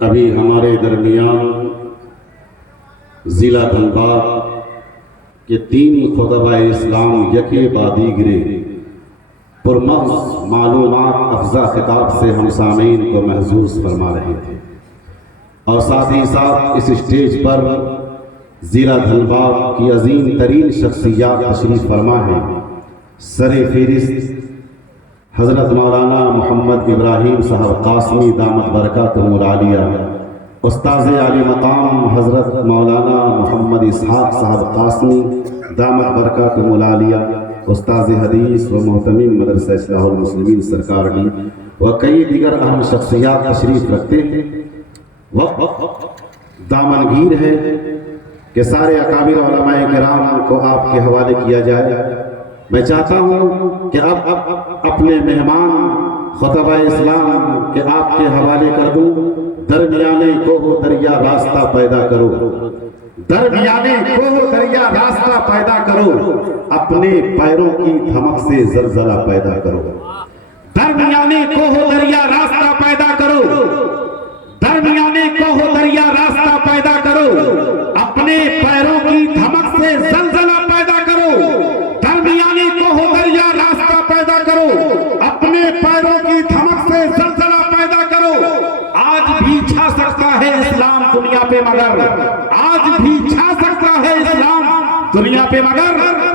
अभी हमारे दरमियान ज़िला धनबाद के 3 खुतबाए इस्लाम यके बादी गिरे पुरमग़्ज़ मालूमात अफ़ज़ा खिताब से हम सामीन को महज़ूज़ फरमा रहे थे और साथ ही साथ इस स्टेज पर ज़िला धनबाद की अज़ीम तरीन शख्सियात तशरीफ़ फरमा है। सरे फ़हरिस्त हज़रत मौलाना मोहम्मद इब्राहीम साहब क़ासमी दामत बरकातुहुल आलिया, उस्ताज़ आली मक़ाम हज़रत मौलाना मोहम्मद इसहाक़ साहब क़ासमी दामत बरकातुहुल आलिया, उस्ताज़ हदीस व मोहतमीम मदरसा इस्लाहुल मुस्लिमीन सरकार की व कई दीगर अहम शख्सियात तशरीफ़ रखते हैं। वक्त दामनगीर है कि सारे अकाबिर उलमाए किराम को आपके हवाले किया जाए। मैं चाहता हूँ कि अब अपने मेहमान खुतबाए इस्लाम के आपके हवाले कर दूँ। दरमियाने को हो दरिया रास्ता पैदा करो, दरमियाने को हो दरिया रास्ता पैदा करो, अपने पैरों की धमक से ज़लज़ला पैदा करो। दरमियाने को हो दरिया रास्ता पैदा करो, दरमियाने को हो दरिया रास्ता पैदा करो, अपने पैरों की धमक से ज़लज़ला पैदा करो। दरमियाने को हो दरिया रास्ता पैदा करो, अपने पैरों की धमक से ज़लज़ला पैदा करो। आज भी छा सकता है इस्लाम दुनिया पे, मगर आज भी छा सकता है इस्लाम दुनिया पे, मगर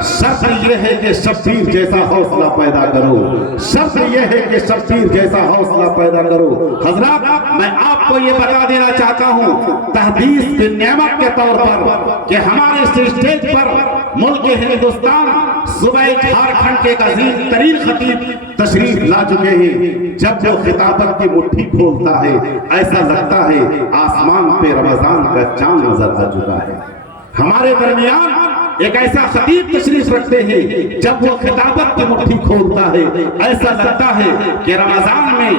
शर्त यह है कि शब्बीर जैसा हौसला पैदा करो। शर्त यह है कि शब्बीर जैसा हौसला पैदा करो। हजरात, मैं आपको ये बता देना चाहता हूँ तहदीस की नेमत के तौर पर कि हमारे इस स्टेज पर मुल्क हिंदुस्तान सूबे झारखंड के अजीम तरीन खतीब तशरीफ ला चुके हैं। जब वो खिताबत की मुट्ठी खोलता है ऐसा लगता है आसमान पे रमजान का चांद नजर आ चुका है। हमारे दरमियान एक ऐसा खतीब तशरीफ रखते हैं, जब वो खिताबत की मुट्ठी खोलता है ऐसा लगता है कि रमजान में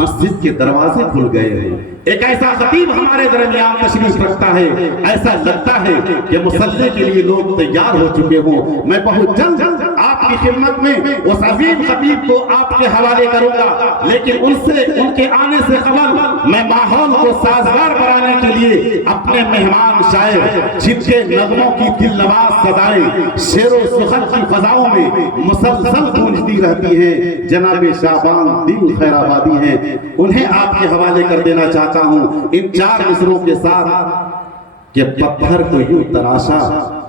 मस्जिद के दरवाजे खुल गए हैं। एक ऐसा खतीब हमारे दरमियान तशरीफ रखता है, ऐसा लगता है कि मुसल्ले के लिए लोग तैयार हो चुके हों। मैं बहुत जल्द आपकी खिदमत में उस अजीम खतीब को आपके हवाले करूंगा, लेकिन उनके आने से कबल मैं माहौल को साजगार बनाने के लिए अपने मेहमान शायर जिनके नगमों की दिलनवाज सदाएं शेरो सुखन की फजाओं में मुसलसल गूंजती रहती हैं, जनाब शाबान दिल खैराबादी हैं, उन्हें आपके हवाले कर देना चाहता हूं इन 4 मिसरों के साथ कि पत्थर को यूं तराशा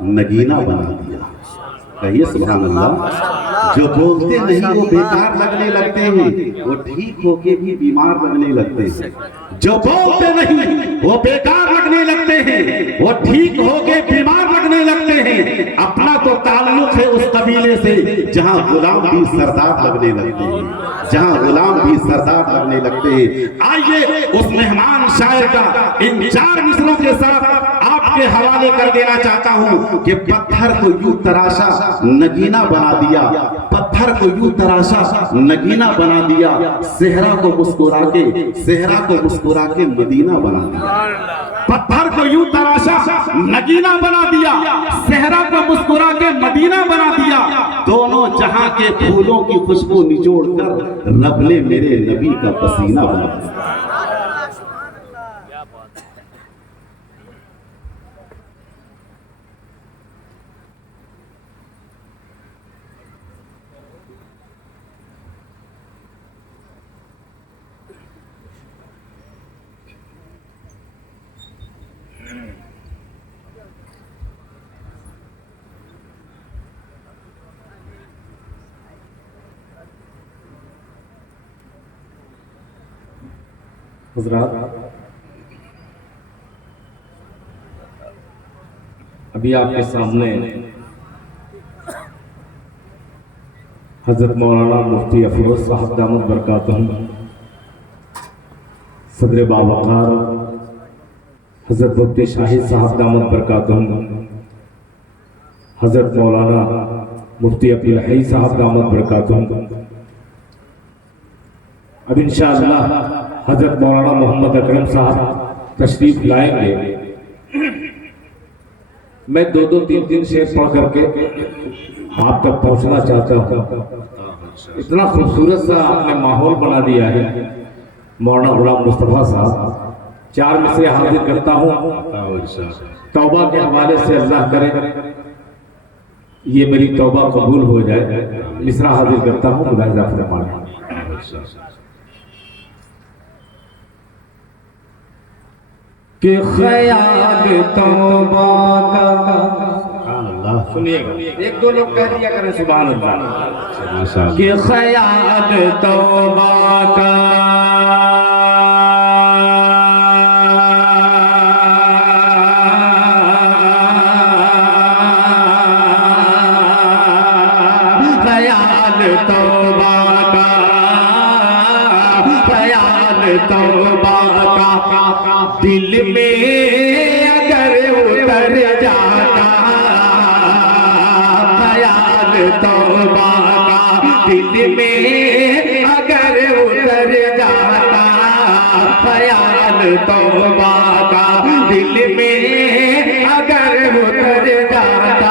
नगीना बना दिया। कहिए सुभान अल्लाह। जो बोलते नहीं वो बेकार लगने लगते हैं, वो ठीक होके भी बीमार लगने लगते हैं। जो बोलते नहीं वो बेकार लगने लगते हैं, वो ठीक होके बीमार लगने लगते हैं। अपना तो ताल्लुक है उस कबीले से जहां गुलाम भी सरदार लगने लगते हैं, जहां गुलाम भी सरदार लगने लगते हैं। आइए उस मेहमान शायर का इन 4 मिसरों के साथ आपके हवाले कर देना चाहता हूं कि पत्थर को यूं तराशा नगीना बना दिया, पत्थर को यूं तराशा नगीना बना दिया, सेहरा को मुस्कुरा के मदीना बना दिया। पत्थर को यूं तराशा नगीना बना दिया, सेहरा को मुस्कुरा के मदीना बना दिया। दोनों जहां के फूलों की खुशबू निचोड़ कर रब ने मेरे नबी का पसीना बना दिया। हज़रात, अभी आपके सामने हजरत मौलाना मुफ्ती अफरोज साहब दामत बरकातुहुम, सदर बावकार हजरत मुफ्ती शाहिद साहब दामत बरकातुहुम, हजरत मौलाना मुफ्ती अब्दुल हई साहब दामत बरकातुहुम, अब इंशाअल्लाह हजरत मौलाना मोहम्मद अकरम साहब तशरीफ लाएंगे। मैं 2-3 शेर पढ़ करके आप तक पहुंचना चाहता हूं। इतना खूबसूरत सा आपने माहौल बना दिया है मौलाना गुलाम मुस्तफा साहब, 4 मिसरे हाजिर करता हूँ। तौबा के हवाले से अल्लाह करे ये मेरी तौबा कबूल हो जाए। मिसरा हाजिर करता हूँ, मुलाहिजा फरमाना। कि ख्याल तौबा का, सुनिएगा, 1-2 लोग कह दिया करें सुभान अल्लाह। कि ख्याल तौबा का तौबा का दिल में अगर उतर जाता, ख्याल तौबा का दिल में अगर उतर जाता, ख्याल तौबा का दिल में अगर उतर जाता,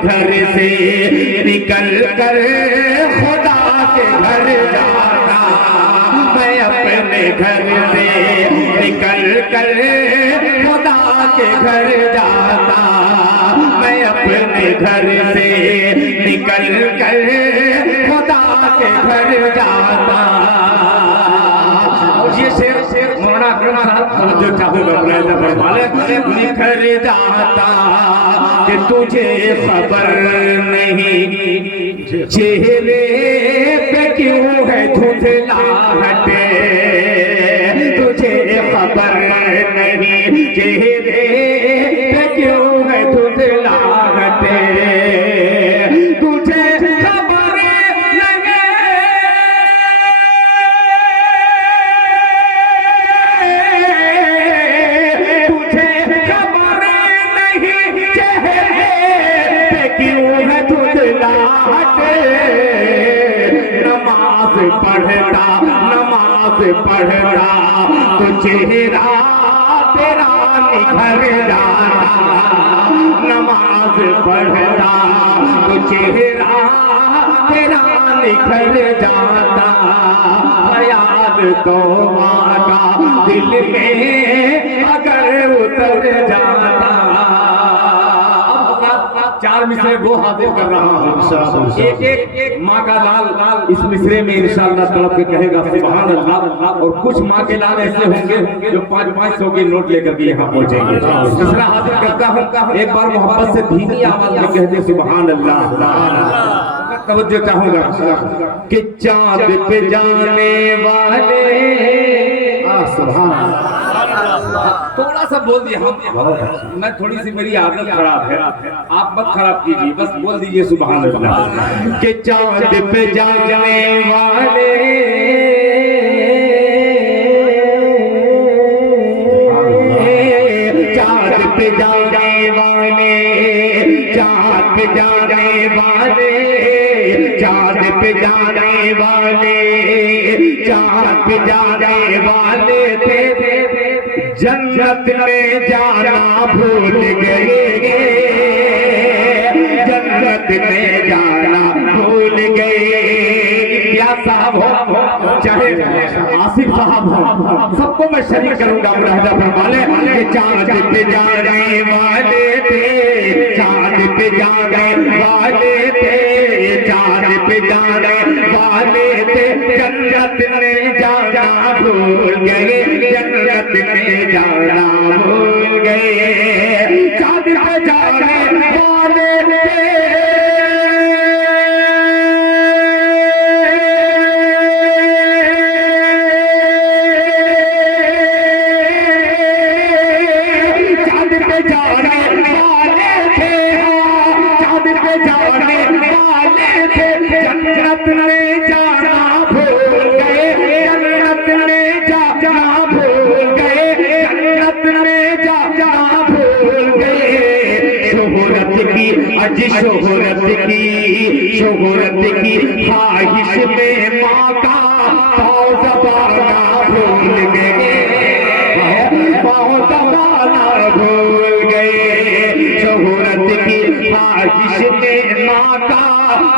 घर से निकल कर खुदा के घर जाता, मैं अपने घर से निकल कर खुदा के घर जाता, मैं अपने घर से निकल कर खुदा के घर जाता। ये शेर मोड़ा करना जो चाहे निखर जाता कि तुझे खबर नहीं चेहरे पे क्यों है धुंधलाहट, तुझे खबर नहीं चेहरे पे क्यों है धुंधलाहट, तुझे खबर नहीं, तुझे खबर नहीं चेहरे पे क्यों है धुंधलाहट, नमाज पढ़ता तो चेहरा तेरा निखर जाता, नमाज पढ़ता तो चेहरा तेरा निखर जाता, ख्याल तौबा का दिल में अगर उतर जाता। 4 मिसरे वो हाजिर कर रहा हूँ, एक माँ का लाल इस मिसरे में इंशाअल्लाह तड़प के कहेगा सुभान अल्लाह, और कुछ माँ के लाल ऐसे होंगे जो 500 के नोट लेकर के यहाँ पहुंचेंगे। मिसरा हाजिर करता हूँ, एक बार मोहब्बत से धीमी आवाज में कह दे सुभान अल्लाह। तवज्जो चाहूंगा कि चाँद पे जाने वाले, थोड़ा सा बोल दिया हम, मैं थोड़ी सी मेरी आदत खराब है, आप मत खराब कीजिए, बस बोल दीजिए सुभान अल्लाह। कि चाँद पे जाने वाले, चाँद पे जाने वाले, चाँद पे जाने वाले, चाँद पे जाने वाले, चाँद पे जाने वाले थे, जन्नत में जाना भूल गए, जन्नत में जाना भूल गए। क्या साहब हो चाहे आसिफ साहब हो, सबको मैं शरीक करूंगा मुलाहिजा फरमाले। चाँद पे जाने वाले थे, चाँद पे जाने वाले थे, चाँद पे जाने वाले थे, जन्नत में जाना भूल गए, जन्नत में जाना भूल गए। चाँद पे जाने वाले थे, चाँद पे जाने वाले थे, चाँद पे जाने वाले थे, जन्नत में जाना भूल गए, जन्नत में जाना भूल गए, जन्नत में जाना भूल गए। शोहरत की अज शोहरत की, शोहरत की ख्वाहिश में माँ का पाँव दबाना भूल गए, पाँव दबाना भूल गए। शोहरत की ख्वाहिश में माँ का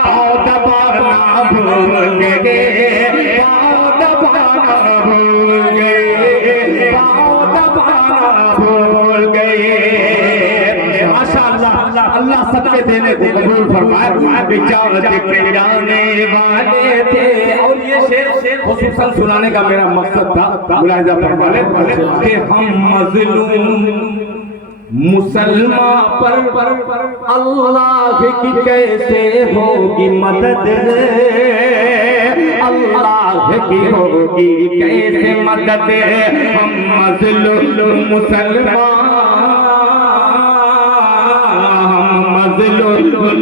पाँव दबाना भूल गए, पाँव दबाना भूल गए, पाँव दबाना भूल गए। माशाअल्लाह, अल्लाह सबके देने को कबूल फरमाए। बेचारे पे जाने वाले थे। और ये शेर खुसूसन सुनाने का मेरा मकसद था, मुलाहिजा फरमाने कि हम मजलूम मुसलमान पर अल्लाह की कैसे होगी मदद, अल्लाह की होगी कैसे मदद। हम मजलूम मुसलमान,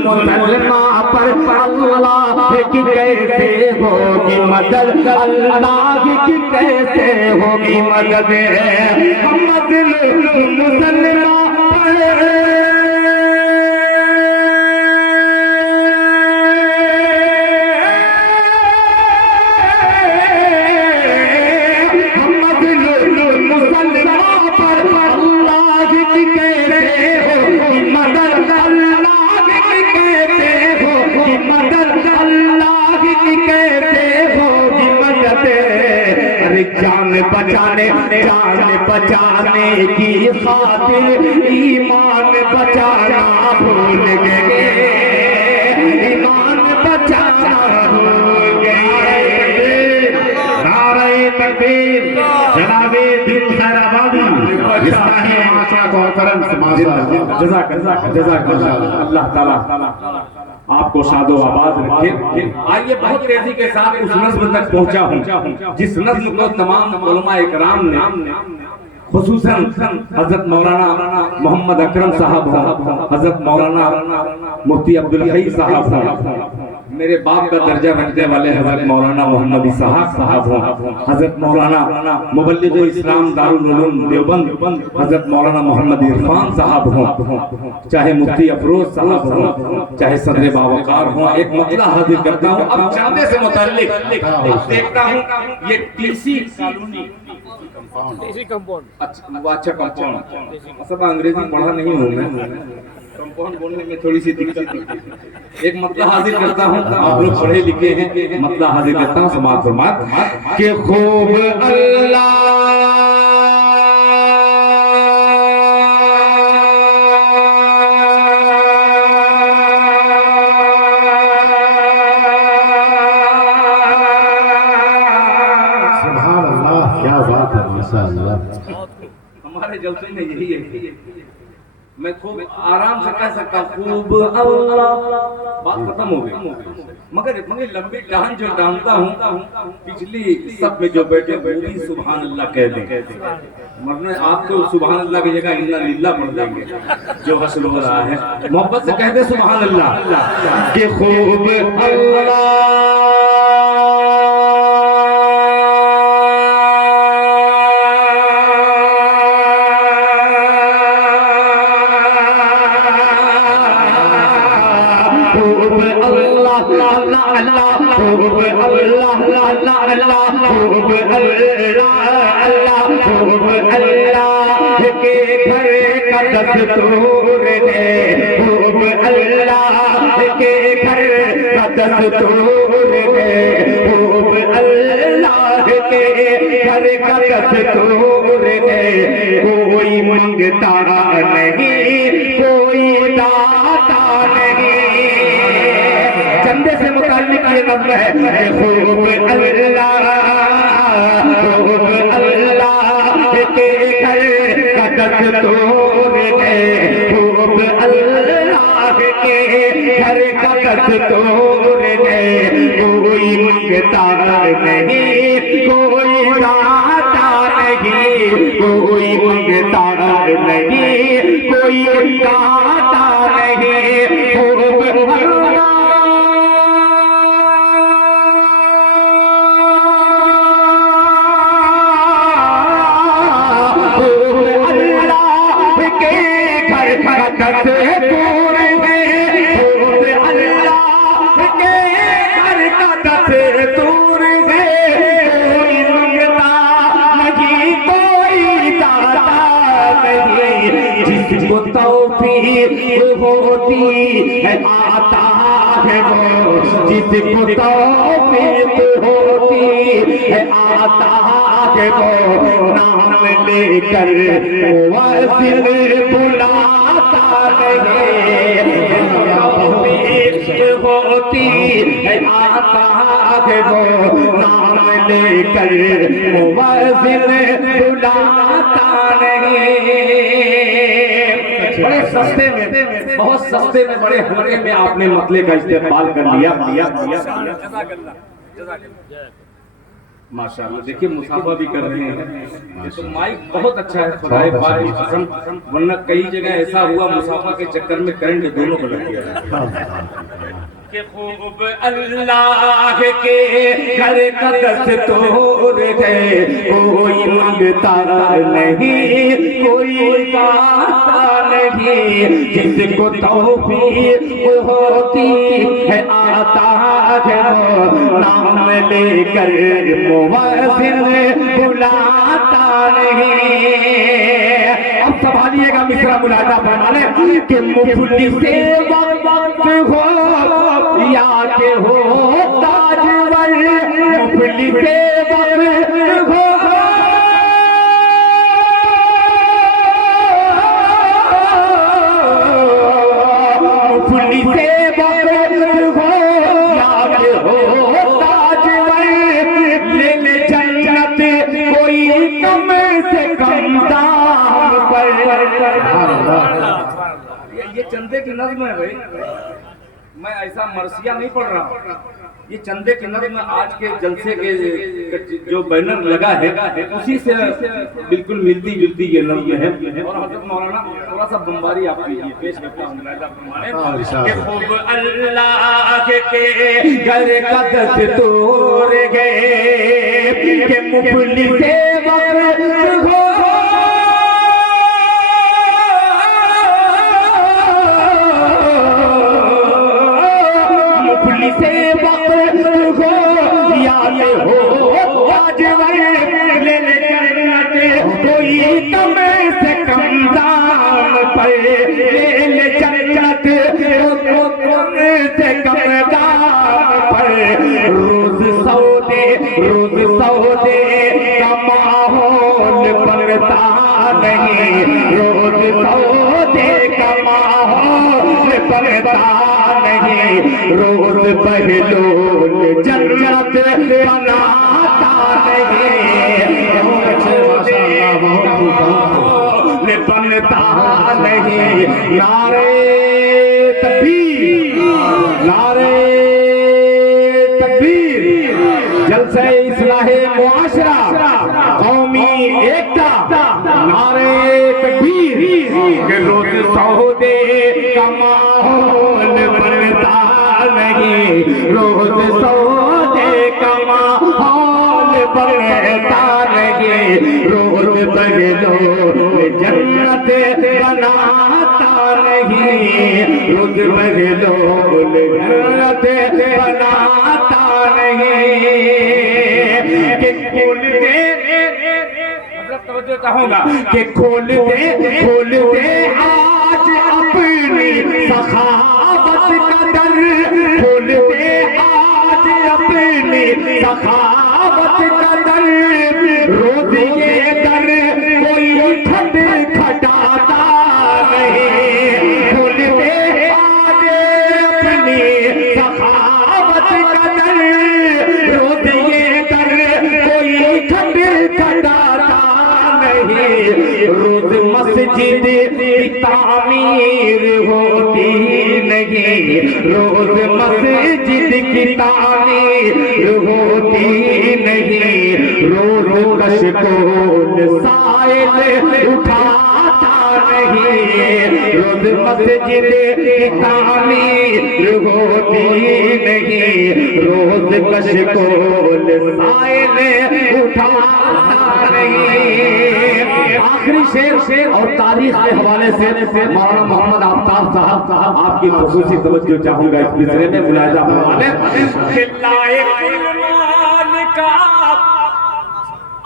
मुसलमान पर अल्लाह की कैसे होगी मदद, अल्लाह की कैसे होगी मदद। हम मुसलमान जान बचाने की खातिर ईमान बचाना भूल गए, ईमान बचाना भूल गए। नारे तकबीर जनाबे दिल खैराबादी इस्लाही माशा कॉन्फ्रेंस जज़ाकल्लाह। अल्लाह ताला आपको शादो आबाद रखे। आइए बहुत तेजी के साथ उस नज़्म तक पहुंचा हूं जिस नज़्म को तमाम उलमा इकराम ने, खुसूसन हजरत मौलाना मोहम्मद अकरम साहब, हजरत मौलाना मुफ्ती अब्दुल हई साहब, मेरे बाप का दर्जा रखने वाले हजरत मौलाना मोहम्मद इसहाक साहब, हजरत मौलाना मुबल्लिग इस्लाम दारुल उलूम देवबंद हजरत मौलाना मोहम्मद इरफान साहब हों, चाहे मुफ्ती अफरोज साहब हों, चाहे सदर बावकार हों, एक मतला हाजिर करता हूँ। अब चांदे से मुताल्लिक देखता हूँ ये टीसी कॉलोनी कंपाउंड, अच्छा कंपाउंड, सब अंग्रेजी पढ़ा नहीं हूँ मैं, कंपाउंड बोलने में थोड़ी सी दिक्कत है। एक मतला हाजिर करता हूँ, आप लोग पढ़े लिखे हैं, मतला हाजिर करता हूँ समाज फरमात के खूब अल्लाह हमारे जलसे में यही है। मैं खूब आराम से कह सकता खूब अल्लाह, बात खत्म हो गई। मगर लंबी टहन जो टानता हूँ, पिछली सब में जो बैठे वो भी सुभान अल्लाह कह दें, मरने आप तो सुभान अल्लाह की जगह इन्ना लिल्लाह पढ़ देंगे जो हसल हो रहा है। मोहब्बत से कहते सुभान अल्लाह के खूब अल्लाह के घर का दस्तूर है, खूब अल्लाह के घर का दस्तूर है, खूब अल्लाह के घर का दस्तूर है। कोई मंगता नहीं, कोई दाता नहीं। चंदे से मुताल्लिक ये नज़्म है। खूब अल्लाह, खूब अल्लाह के घर का दस्तूर है, खूब अल्लाह के घर का दस्तूर है। कोई मंगता नहीं, कोई दाता नहीं, कोई मंगता नहीं, कोई दाता नहीं। खूब अल्लाह के घर का दस्तूर है, खूब अल्लाह है वो जिसको तौफीक होती है, आता है वो नाम लेकर वासिल बुलाता नहीं, तौफीक होती है, आता है वो नाम लेकर वासिल बुलाता नहीं। बड़े सस्ते में, बहुत सस्ते में, बड़े हल्के में आपने मतले का इस्तेमाल कर लिया। माशाअल्लाह, देखिए मुसाफा भी कर रहे हैं। ये तो माइक बहुत अच्छा है, खुदाए पाक की कसम, वरना कई जगह ऐसा हुआ मुसाफा के चक्कर में करंट दोनों को लग गया कि खूब अल्लाह के घर का दस्तूर है, कोई मंगता नहीं, कोई गाता नहीं, जिसको तौफीक होती है, आता है वो नाम लेकर मुवज्जिन बुलाता नहीं। अब संभालिएगा, मिश्रा मुलाजा फरमाने कि मुफलिस से वक्त हो या के हो ताजवर, मुफलिस से वक्त हो मुफलिस से वक्त हो या के हो ताजवर, ले ले जन्नत कोई कम से कम दाम पर। ये चंदे की नज़्म है भाई, मैं ऐसा मरसिया नहीं पढ़ रहा हूँ, ये चंदे की नज़्म आज के जलसे के जो बैनर लगा है उसी से बिल्कुल मिलती जुलती ये नज़्म है। और हज़रत मौलाना थोड़ा सा बम्बारी आप कीजिए, पेश करता हूँ कि खूब अल्लाह के घर का दस्तूर गए कि मुफलिस से वक्त हो से वक्त हो या हो ताजवर, ले ले जन्नत कोई कम से कम दाम पर, ले ले जन्नत कम से कम दाम पर। रोज सौदे का माहौल बनता नहीं, रोज सौदे का माहौल बनता नहीं, रोज बहलोल जन्नत बनाता नहीं, बनता नहीं। नारे तकबीर, नारे तकबीर, जलसे इस्लाहे मुआशरा, कौमी एकता, नारे तकबीर, के रोज सौदे का माहौल बनता नहीं, रोज सौदे का माहौल बनता नहीं, रोज बहलोल जन्नत बनाता नहीं, रोज बहलोल जन्नत बनाता नहीं। कि खोल दे, मतलब तवज्जो चाहूंगा कि खोल दे आज अपनी सखावत का दर, खोल दे आज अपनी सखावत का दर, रोज ये दर कोई खटखटाता नहीं, खोल दे आज अपनी सखावत का दर, रोज ये दर कोई खटखटाता नहीं, रोज मस्जिद की तामीर होती नहीं, रोज मस्जिद की तामीर होती नहीं, रोज कशकोल साइल उठाता नहीं, रोज मस्जिद की तामीर होती नहीं, रोज कशकोल साइल उठाता नहीं। आखिरी शेर और तारीख के हवाले से मौलाना मोहम्मद आफ्ताब साहब आपकी खुसूसी तवज्जो चाहूंगा इस मिसरे में, मुलाहिजा फरमाने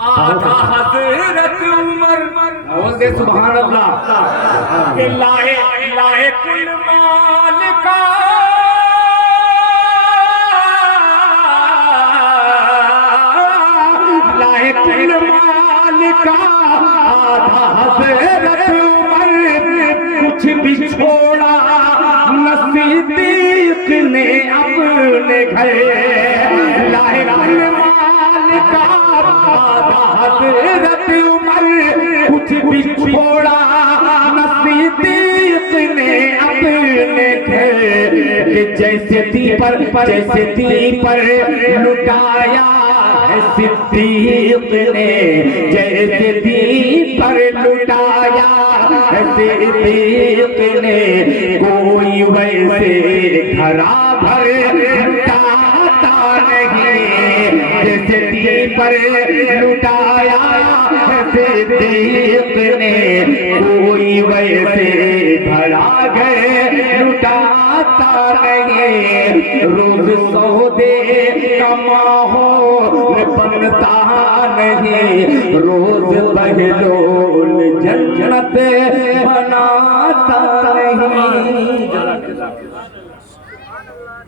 आधा हज़रत उमर, बोल दे सुभान अल्लाह, लाए कुल माल का है लाहे माल का हजरत उमर कुछ भी छोड़ा सिद्दीक ने अपने घर जैसे दी पर लुटाया है सिद्दीक ने जैसे दी पर लुटाया है सिद्दीक ने कोई वैसे घरा भर लुटाता नहीं जैसे दी पर लुटाया है सिद्दीक ने कोई वैसे भरा घर लुटाता नहीं रोज सौदे का माहौल बनता नहीं रोज बहलोल जन्नत बनाता नहीं।